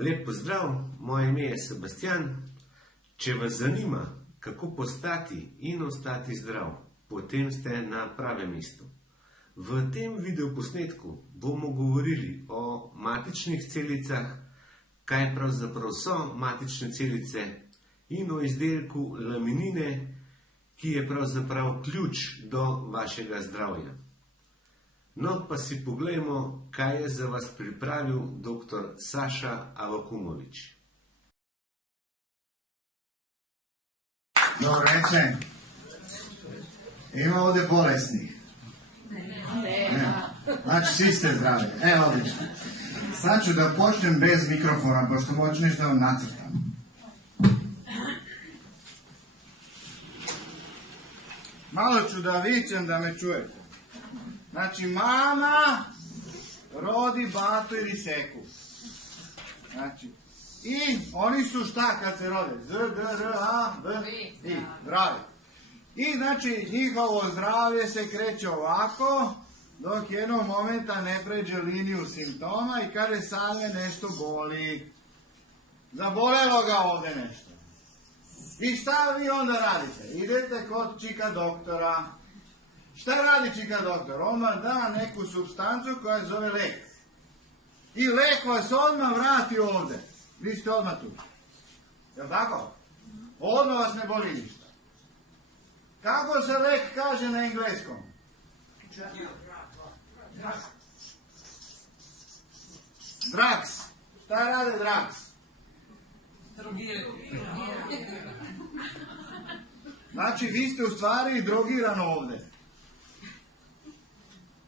Lep pozdrav, moje ime je Sebastian. Če vas zanima, kako postati in ostati zdrav, potem ste na pravem mestu. V tem videoposnetku bomo govorili o matičnih celicah, kaj pravzaprav so matične celice in o izdelku laminine, ki je pravzaprav ključ do vašega zdravja. No, pa si poglejmo, kaj je za vas pripravil dr. Saša Avakumović. Dobro večer. Ima ovdje bolesnih? Ne. Znači, svi ste zdravi. Evo, odlično. Sad ću da počnem bez mikrofona, pošto moći nešto da vam nacrtam. Malo ću da vičem da me čujete. Znači, mama rodi batu ili seku. Znači, i oni su šta kad se rode? Z, D, R, A, B, I. Zdravi. I znači, njihovo zdravlje se kreće ovako, dok jednog momenta ne pređe liniju simptoma i kaže Sanje nešto boli. Zabolelo ga ovdje nešto. I šta vi onda radite? Idete kod čika doktora. Šta radi čika doktor? On vam da neku supstancu koja se zove lek. I lek vas odmah vrati ovdje. Vi ste odmah tu. Jel' tako? Odmah vas ne boli ništa. Kako se lek kaže na engleskom? Drugs. Šta rade drugs? Znači, vi ste u stvari drogiran ovdje.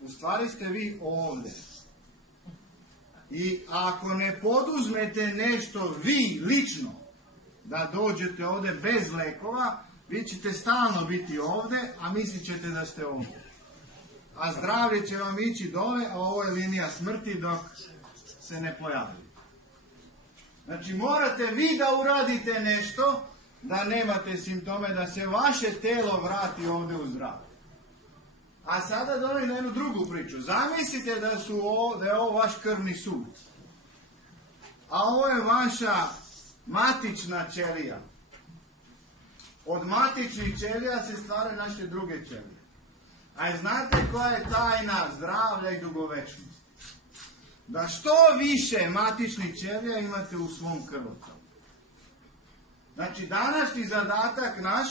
U stvari ste vi ovdje. I ako ne poduzmete nešto vi lično, da dođete ovdje bez lekova, vi ćete stalno biti ovdje, a mislit ćete da ste ovdje. A zdravlje će vam ići dole, a ovo je linija smrti dok se ne pojavi. Znači, morate vi da uradite nešto, da nemate simptome, da se vaše telo vrati ovdje u zdravlje. A sada dođem na jednu drugu priču. Zamislite da je ovo vaš krvni sud. A ovo je vaša matična ćelija. Od matičnih ćelija se stvaraju naše druge ćelije. A znate koja je tajna zdravlja i dugovečnosti? Da što više matičnih ćelija imate u svom krvotoku. Znači, današnji zadatak naš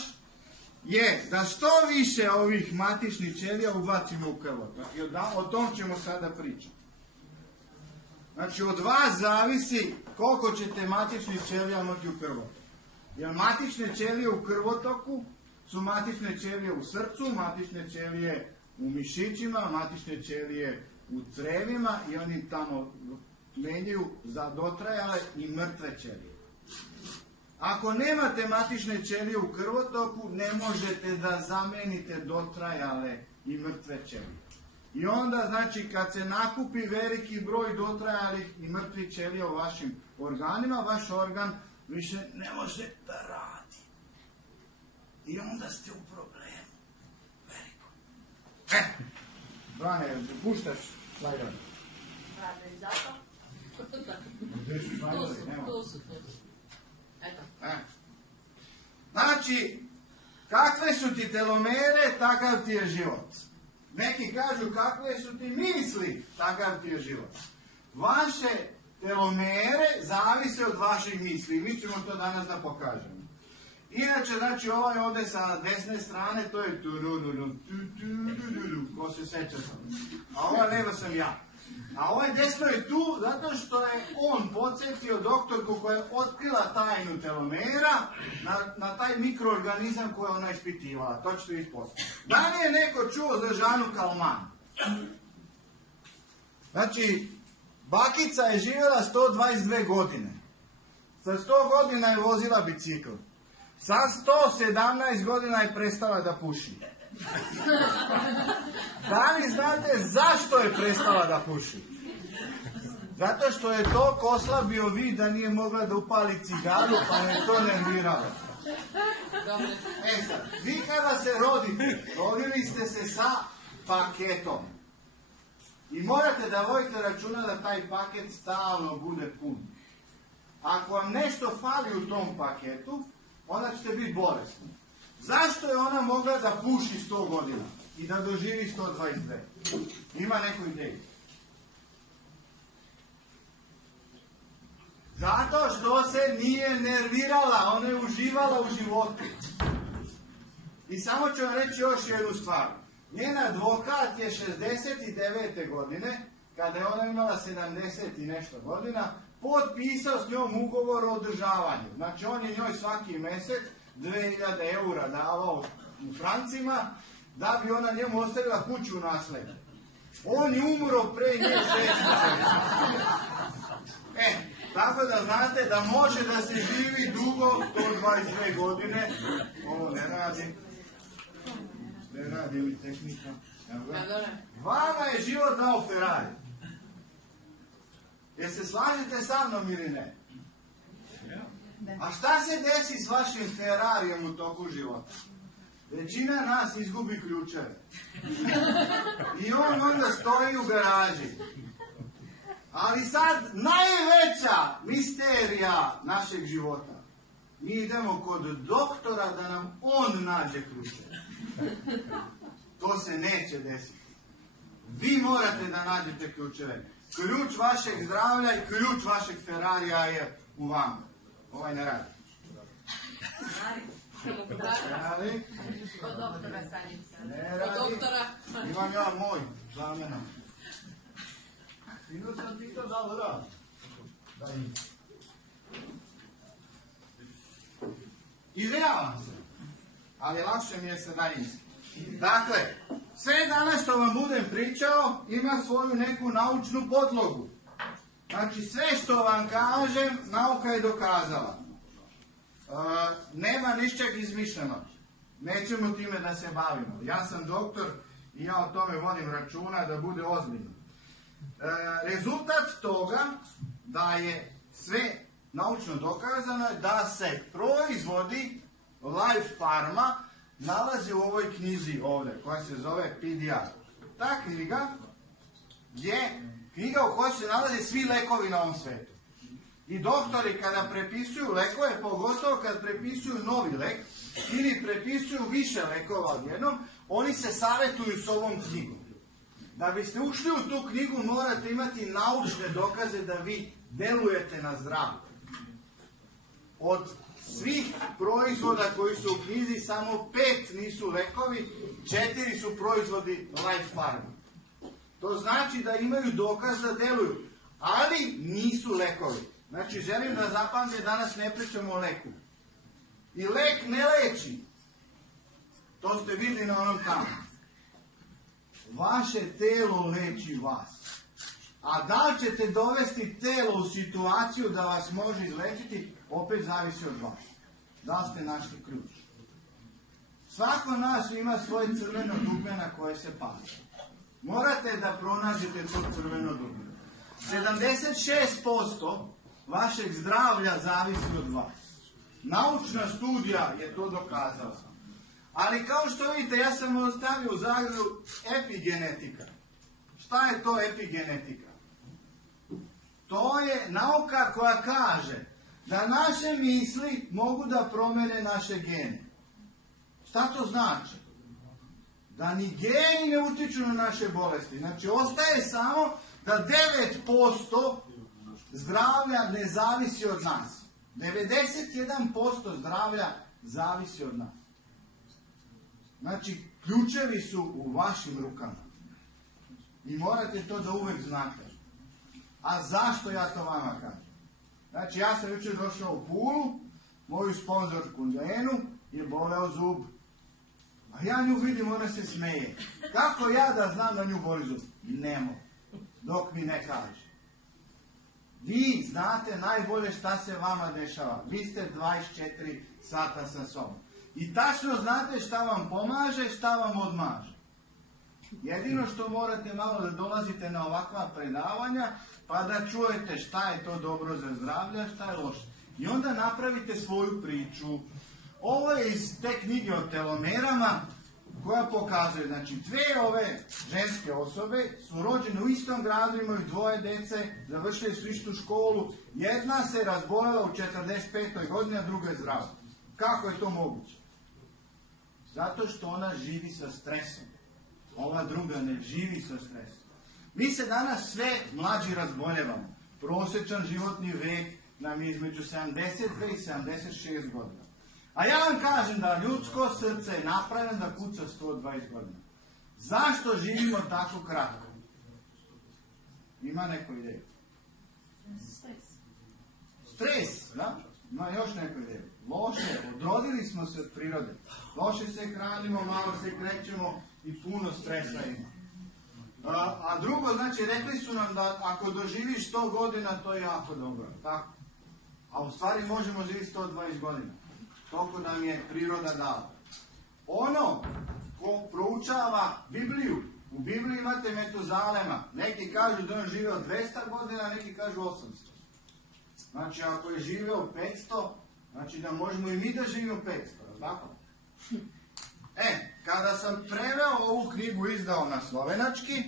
je da što više ovih matičnih ćelija ubacimo u krvotok. I o tom ćemo sada pričati. Znači, od vas zavisi koliko ćete matičnih ćelija imati u krvotoku. Jer matične ćelije u krvotoku su matične ćelije u srcu, matične ćelije u mišićima, matične ćelije u crevima i oni tamo menjaju za dotrajale i mrtve ćelije. Ako nemate matične ćelije u krvotoku, ne možete da zamenite dotrajale i mrtve ćelije. I onda, znači, kad se nakupi veliki broj dotrajalih i mrtvih ćelija u vašim organima, vaš organ više ne može da radi. I onda ste u problemu. Veliko. Brane, puštaš slajdove? Brane, i zato? To su. Eto. Znači, kakve su ti telomere, takav ti je život. Neki kažu kakve su ti misli, takav ti je život. Vaše telomere zavise od vaših misli. Mi ćemo to danas da pokažemo. Inače, znači, ovaj ovdje sa desne strane, to je ko se seća sam. A ovaj levo sam ja. A ovaj desno je tu zato što je on podsjetio doktorku koja je otkrila tajnu telomera na taj mikroorganizam koji je ona ispitivala. To ćete ispostaviti. Da li je neko čuo za Žanu Kalman? Znači, bakica je živjela 122 godine. Sa 100 godina je vozila bicikl. Sa 117 godina je prestala da puši. Da li znate zašto je prestala da puši? Zato što je toliko oslabio vid da nije mogla da upali cigaru, pa je to nerviralo. Sad, vi kada se rodite, rodili ste se sa paketom. I morate da vodite računa da taj paket stalno bude pun. ako vam nešto fali u tom paketu, onda ćete biti bolesni. Zašto je ona mogla da puši 100 godina i da doživi 122? Ima neku ideju? Zato što se nije nervirala, ona je uživala u životu. I samo ću vam reći još jednu stvar. Njen advokat je 69. godine, kada je ona imala 70 i nešto godina, potpisao s njom ugovor o održavanju. Znači on je njoj svaki mjesec 2000 eura davao u francima, da bi ona njemu ostavila kuću u nasleđe. On je umro pre nje 6 tako da znate da može da se živi dugo do 22 godine. Ovo ne radi. Ne radi mi tehnika. Vama je život dao Ferrari. Jer se slažete sa mnom ili ne? A šta se desi s vašim Ferrarijem u toku života? Većina nas izgubi ključeve. I on onda stoji u garaži. Ali sad najveća misterija našeg života. Mi idemo kod doktora da nam on nađe ključeve. To se neće desiti. Vi morate da nađete ključeve. Ključ vašeg zdravlja i ključ vašeg Ferrarija je u vama. Ovaj ne radi. Radi? Kod doktora Sanjica. Ne radi. Kod doktora. Imam ja moj, zamena. Sinu sam pitao da li radi. Da im. Izvinjavam se. Ali lakše mi je se da im. Dakle, sve danas što vam budem pričao ima svoju neku naučnu podlogu. Znači sve što vam kažem, nauka je dokazala. Nema ničeg izmišljenog. Nećemo time da se bavimo. Ja sam doktor i ja o tome vodim računa da bude ozbiljno. Rezultat toga da je sve naučno dokazano da se proizvodi Life Pharma nalazi u ovoj knjizi ovdje koja se zove PDR. Ta knjiga je knjiga u kojoj se nalaze svi lekovi na ovom svijetu. I doktori kada prepisuju lekove, pogotovo kad prepisuju novi lek ili prepisuju više lekova odjednom, oni se savjetuju s ovom knjigom. Da biste ušli u tu knjigu morate imati naučne dokaze da vi delujete na zdravlje. Od svih proizvoda koji su u knjizi samo 5 nisu lekovi, 4 su proizvodi Life Pharma. To znači da imaju dokaz da deluju, ali nisu lekovi. Znači želim da zapamte, danas ne pričamo o leku. I lek ne leči. To ste vidjeli na onom tamo. Vaše telo leči vas. A da li ćete dovesti telo u situaciju da vas može izlečiti, opet zavisi od vas. Da li ste našli ključ? Svako nas ima svoje crveno dugme na koje se pali. Morate da pronađete to crveno dugme. 76% vašeg zdravlja zavisi od vas. Naučna studija je to dokazala. Ali kao što vidite, ja sam ostavio u Zagrebu epigenetika. Šta je to epigenetika? To je nauka koja kaže da naše misli mogu da promene naše gene. Šta to znači? Da ni geni ne utiču na naše bolesti. Znači, ostaje samo da 9% zdravlja ne zavisi od nas. 91% zdravlja zavisi od nas. Znači, ključevi su u vašim rukama. I morate to da uvek znate. A zašto ja to vama kažem? Znači, ja sam jučer došao u Pulu, moju sponzorku Lenu je boleo zub. A ja nju vidim, ona se smeje. Kako ja da znam da nju boli zub? Ne mogu. Dok mi ne kaže. Vi znate najbolje šta se vama dešava. Vi ste 24 sata sa sobom. I tačno znate šta vam pomaže, šta vam odmaže. Jedino što morate malo da dolazite na ovakva predavanja, pa da čujete šta je to dobro za zdravlje, a šta je loše. I onda napravite svoju priču. Ovo je iz te knjige o telomerama. koja pokazuje, znači dve ove ženske osobe su rođene u istom gradu, imaju dvoje dece, završili su istu školu, jedna se razboljela u 45. godini, a druga je zdrava. Kako je to moguće? Zato što ona živi sa stresom. Ova druga ne živi sa stresom. Mi se danas sve mlađi razboljevamo. Prosječan životni vek nam je između 72 i 76 godina. A ja vam kažem da ljudsko srce je napravljeno da kuca 120 godina. Zašto živimo tako kratko? Ima neko ideju? Stres, da? Ima još neko ideju. Loše, odrodili smo se od prirode. Loše se hranimo, malo se krećemo i puno stresa ima. A drugo, znači, rekli su nam da ako doživiš 100 godina, to je jako dobro. Tako? A u stvari možemo živjeti 120 godina. Toliko nam je priroda dala. Ono ko proučava Bibliju, u Bibliji imate Metuzalema. Neki kažu da on živio 200 godina, neki kažu 800. Znači, ako je živio 500, znači da možemo i mi da živimo 500. Tako? Kada sam preveo ovu knjigu, izdao na slovenački,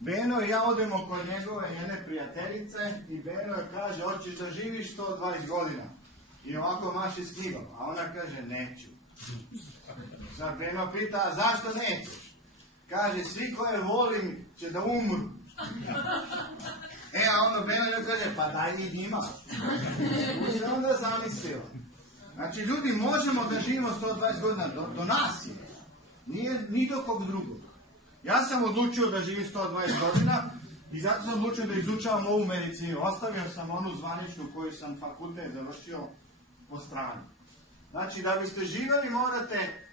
Beno i ja odemo kod njegove jedne prijateljice i Beno je kaže, hoćeš da živiš 120 godina. I ovako maši s knjigom. A ona kaže, neću. Sad Beno pita, zašto nećeš? Kaže, svi koje volim će da umru. A ono Beno joj kaže, pa daj i njima. I se onda zamislila. Znači, ljudi, možemo da živimo 120 godina, do nas je. Nije ni do kog drugog. Ja sam odlučio da živim 120 godina i zato sam odlučio da izučavam ovu medicinu. Ostavio sam onu zvaničnu koju sam fakultet završio po strani. Znači, da biste živjeli morate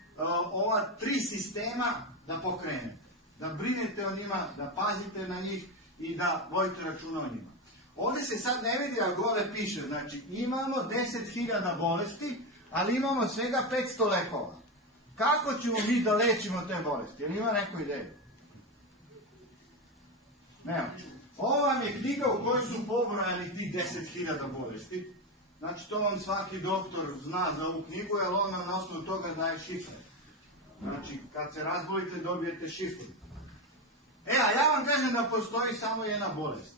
ova 3 sistema da pokrenete. Da brinete o njima, da pazite na njih i da vodite računa o njima. Ovdje se sad ne vidi, a gore piše, znači imamo 10.000 bolesti, ali imamo svega 500 lekova. Kako ćemo mi da lečimo te bolesti? Jel ima neku ideju? Nema. Ovo vam je knjiga u kojoj su pobrojani tih 10.000 bolesti. Znači to vam svaki doktor zna za ovu knjigu, jer on nam na osnovu toga daje šifre. Znači kad se razbolite dobijete šifru. A ja vam kažem da postoji samo jedna bolest.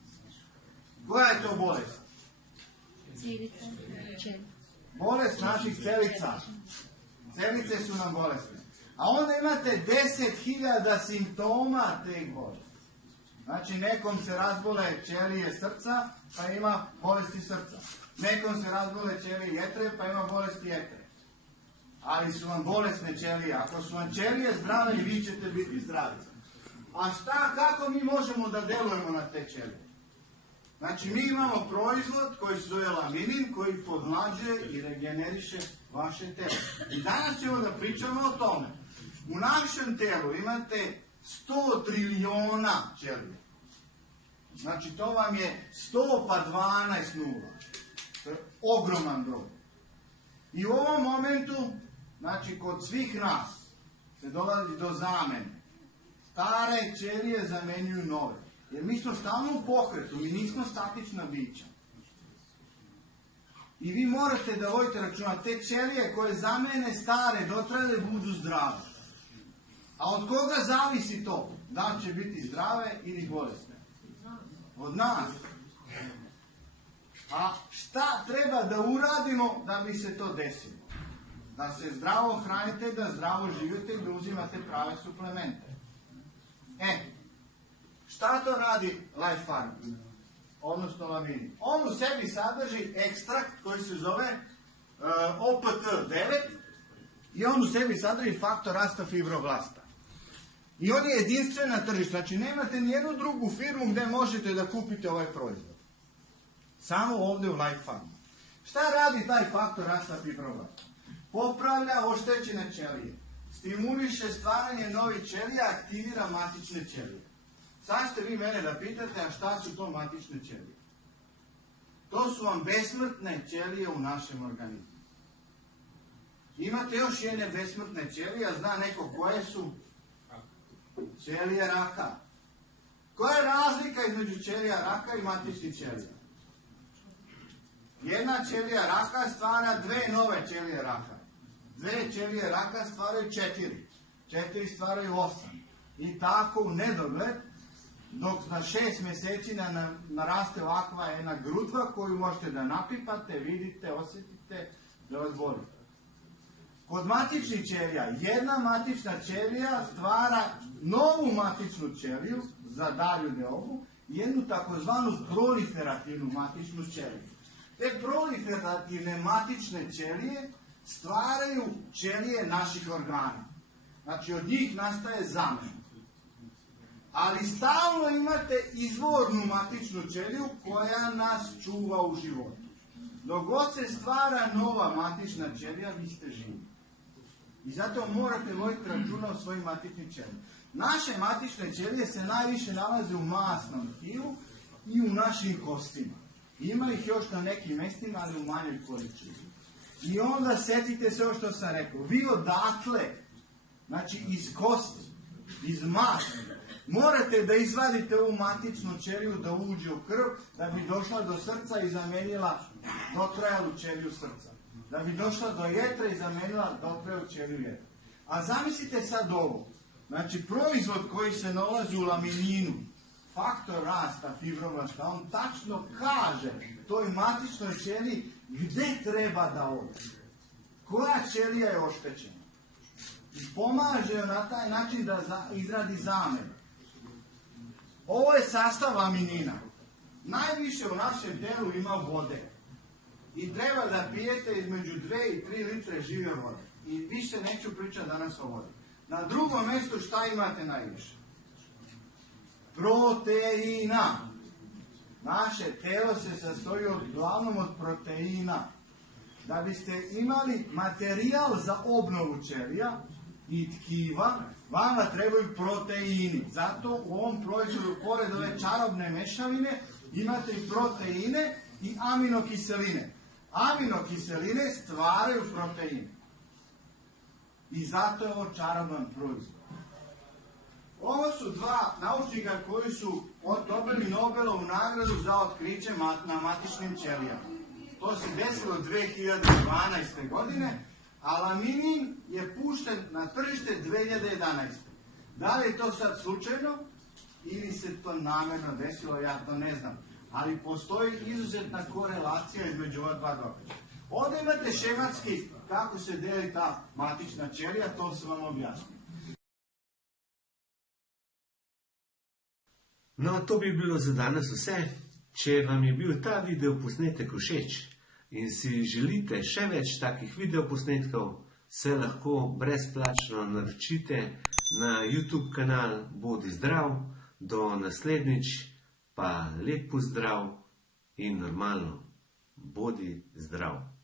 Koja je to bolest? Bolest naših celica. Celice su nam bolesne. A onda imate 10.000 simptoma te bolesti. Znači nekom se razbole ćelije srca, pa ima bolesti srca. Nekom se razbole ćelije jetre, pa ima bolesti jetre. Ali su vam bolesne ćelije. Ako su vam ćelije zdrave, i vi ćete biti zdravi. A kako mi možemo da delujemo na te ćelije? Znači mi imamo proizvod koji se zove laminin, koji podmlađuje i regeneriše vaše telo. I danas ćemo da pričamo o tome. U našem telu imate 100 triliona ćelija. Znači to vam je 100 pa 12 nula. To je ogroman broj. I u ovom momentu, znači kod svih nas, se dolazi do zamene. Stare ćelije zamenjuju nove. Jer mi smo stalno u pokretu, mi nismo statična bića. I vi morate da vodite računa, te ćelije koje zamene stare, dotrajale budu zdrave. A od koga zavisi to? Da li će biti zdrave ili bolesne? Od nas. A šta treba da uradimo da bi se to desilo? Da se zdravo hranite, da zdravo živite i da uzimate prave suplemente. Šta to radi Life Farm? Odnosno laminin. On u sebi sadrži ekstrakt koji se zove OPT9 i on u sebi sadrži faktor rasta fibroblasta. I on je jedinstven na tržištu. Znači nemate nijednu drugu firmu gdje možete da kupite ovaj proizvod. Samo ovdje u Life Farm. Šta radi taj faktor rasta fibroblasta? Popravlja oštećene ćelije. Stimuliše stvaranje novih ćelija, aktivira matične ćelije. Sad ste vi mene da pitate, a šta su to matične ćelije? To su vam besmrtne ćelije u našem organizmu. Imate još jedne besmrtne ćelije, a zna neko koje su? Ćelije raka. Koja je razlika između ćelija raka i matičnih ćelija? Jedna ćelija raka stvara 2 nove ćelije raka. 2 ćelije raka stvaraju 4. 4 stvaraju 8. I tako u nedogled, dok na 6 mjeseci naraste ovakva jedna grudva koju možete da napipate, vidite, osjetite, da vas boli. Kod matičnih ćelija, jedna matična ćelija stvara novu matičnu ćeliju za dalju deobu i jednu takozvanu proliferativnu matičnu ćeliju. Te proliferativne matične ćelije stvaraju ćelije naših organa. Znači od njih nastaje zamen. Ali stalno imate izvornu matičnu ćeliju koja nas čuva u životu. Dok god se stvara nova matična ćelija, vi ste živi. I zato morate voditi računa o svojim matičnim ćelijama. Naše matične ćelije se najviše nalaze u masnom tkivu i u našim kostima. Ima ih još na nekim mjestima, ali u manjoj količini. I onda setite se ovo što sam rekao. Vi odatle, znači iz kosti, iz masa, morate da izvadite ovu matičnu ćeliju da uđe u krv, da bi došla do srca i zamenila dotrajalu ćeliju srca. Da bi došla do jetre i zamenila dotrajalu ćeliju jetre. A zamislite sad ovo. Znači proizvod koji se nalazi u lamininu, faktor rasta fibromasta, on tačno kaže toj matičnoj ćeliji gdje treba da ode. Koja ćelija je oštećena. I pomaže joj na taj način da izradi zamen. Ovo je sastav laminina. Najviše u našem telu ima vode. I treba da pijete između 2 i 3 litre žive vode. I više neću pričati danas o vodi. Na drugom mjestu šta imate najviše? Proteina. Naše telo se sastoji uglavnom od proteina. Da biste imali materijal za obnovu ćelija i tkiva, vama trebaju proteini. Zato u ovom proizvodu, pored ove čarobne mešavine, imate i proteine i aminokiseline. Aminokiseline stvaraju proteine. I zato je ovo čaroban proizvod. Ovo su dva naučnika koji su dobili Nobelovu nagradu za otkriće na matičnim ćelijama. To se desilo 2012. godine, a laminin je pušten na tržište 2011. Da li je to sad slučajno ili se to namjerno desilo, ja to ne znam. Ali postoji izuzetna korelacija između ova dva događaja. Ovdje imate šematski kako se deli ta matična ćelija, to sam vam objasnio. No, to bi bilo za danes vse. Če vam je bil ta videoposnetek všeč in si želite še več takih videoposnetkov, se lahko brezplačno naročite na YouTube kanal Bodi zdrav. Do naslednjič pa lep pozdrav in normalno, bodi zdrav.